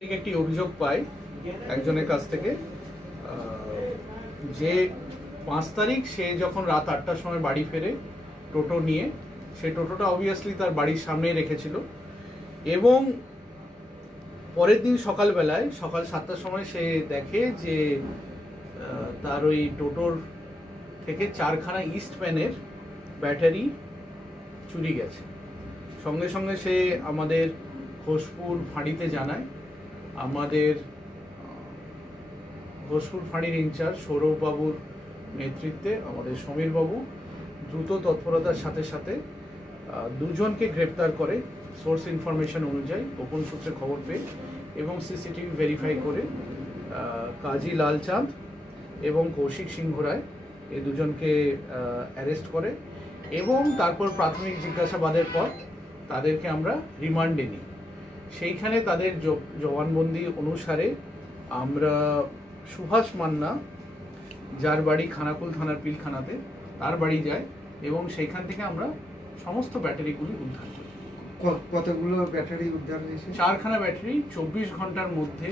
একটি অভিযোগ পাই একজনের কাছ থেকে। যে পাঁচ তারিখ সে যখন রাত আটটার সময় বাড়ি ফেরে টোটো নিয়ে, সে টোটোটা অবভিয়াসলি তার বাড়ির সামনেই রেখেছিল। এবং পরের দিন সকালবেলায়, সকাল সাতটার সময় সে দেখে যে তার ওই টোটোর থেকে চারখানা ইস্টম্যানের ব্যাটারি চুরি গেছে। সঙ্গে সঙ্গে সে আমাদের ঘোষপুর ফাঁড়িতে জানায়। আমাদের ঘোষপুর ফাঁড়ির ইনচার্জ সৌরভবাবুর নেতৃত্বে আমাদের সমীরবাবু দ্রুত তৎপরতার সাথে সাথে দুজনকে গ্রেপ্তার করে সোর্স ইনফরমেশন অনুযায়ী গোপন সূত্রে খবর পেয়ে এবং সিসিটিভি ভেরিফাই করে কাজী লালচাঁদ এবং কৌশিক সিংহ রায় এই দুজনকে অ্যারেস্ট করে এবং তারপর প্রাথমিক জিজ্ঞাসাবাদের পর তাদেরকে আমরা রিমান্ডে নিই। সেইখানে তাদের জবানবন্দি অনুসারে আমরা সুভাষ মান্না যার বাড়ি খানাকুল থানার পিলখানাতে তার বাড়ি যায় এবং সেইখান থেকে আমরা সমস্ত ব্যাটারিগুলি উদ্ধার করি। কতগুলো ব্যাটারি উদ্ধার হয়েছে? চারখানা ব্যাটারি চব্বিশ ঘণ্টার মধ্যে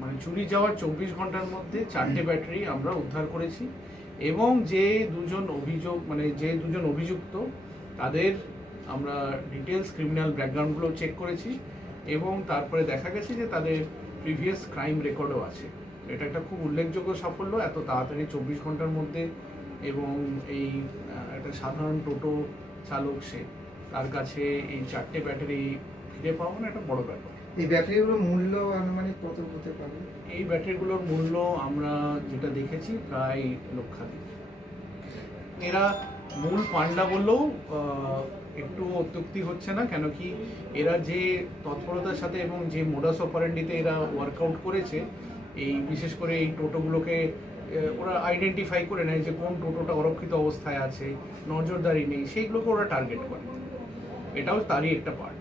মানে চুরি যাওয়ার চব্বিশ ঘণ্টার মধ্যে চারটে ব্যাটারি আমরা উদ্ধার করেছি এবং যে দুজন অভিযোগ মানে যে দুজন অভিযুক্ত তাদের আমরা ডিটেলস ক্রিমিনাল ব্যাকগ্রাউন্ডগুলো চেক করেছি এবং তারপরে দেখা গেছে যে তাদের প্রিভিয়াস ক্রাইম রেকর্ডও আছে। এটা একটা খুব উল্লেখযোগ্য সাফল্য এত তাড়াতাড়ি চব্বিশ ঘণ্টার মধ্যে এবং এই একটা সাধারণ টোটো চালক সে তার কাছে এই চারটে ব্যাটারি ফিরে পাওয়া মানে একটা বড় ব্যাপার। এই ব্যাটারিগুলোর মূল্য আনুমানিক কত হতে পারে? এই ব্যাটারিগুলোর মূল্য আমরা যেটা দেখেছি প্রায় লক্ষাধিক। এরা মূল পান্ডা বললেও একটু অত্যুক্তি হচ্ছে না? কেন কি এরা যে তৎপরতার সাথে এবং যে মোডাস অপারেন্ডিতে এরা ওয়ার্কআউট করেছে এই বিশেষ করে এই টোটোগুলোকে ওরা আইডেন্টিফাই করে নেয় যে কোন টোটোটা অরক্ষিত অবস্থায় আছে নজরদারি নেই সেইগুলোকে ওরা টার্গেট করে। এটাও তারই একটা পার্ট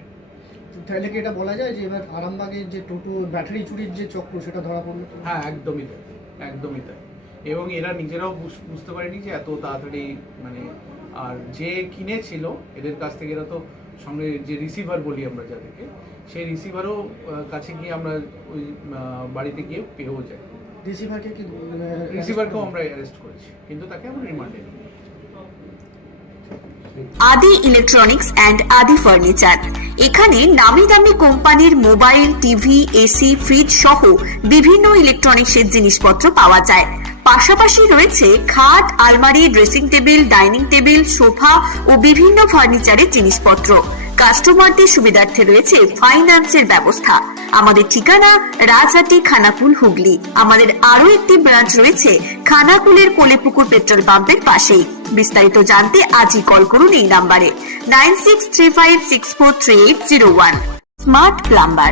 তাহলে কি এটা বলা যায় যে এবার আরামবাগের যে টোটো ব্যাটারি চুরির যে চক্র সেটা ধরা পড়ল? হ্যাঁ একদমই তাই একদমই তাই। এবং এরা নিজেরাও বুঝ- বুঝতে পারেনি যে এত তাড়াতাড়ি মানে আর যে কিনেছিল এদের কাছ থেকে এরা তো সঙ্গে যে রিসিভার বলি আমরা যাদেরকে সেই রিসিভারও কাছে গিয়ে আমরা ওই বাড়িতে গিয়ে পেয়েও যাই। রিসিভারকে কি রিসিভারকেও আমরা অ্যারেস্ট করেছি কিন্তু তাকে আমরা রিমান্ডে নিই আদি ইলেকট্রনিক্স অ্যান্ড আদি ফার্নিচার এখানে নামি দামি কোম্পানির মোবাইল টিভি এসি ফ্রিজ সহ বিভিন্ন ইলেকট্রনিক্সের জিনিসপত্র পাওয়া যায়। পাশাপাশি রয়েছে খাট, আলমারি, dressing table, dining table, sofa ও বিভিন্ন ফার্নিচারের জিনিসপত্র। কাস্টমারদের সুবিধার্থে রয়েছে ফাইন্যান্সের ব্যবস্থা। আমাদের ঠিকানা রাজহাটি খানাকুল হুগলি। আমাদের আরও একটি ব্রাঞ্চ রয়েছে খানাকুলের কোলেপুকুর পেট্রোল পাম্পের পাশেই। বিস্তারিত জানতে আজই কল করুন এই নাম্বারে। Nine six three five six four three eight zero one. Smart plumber.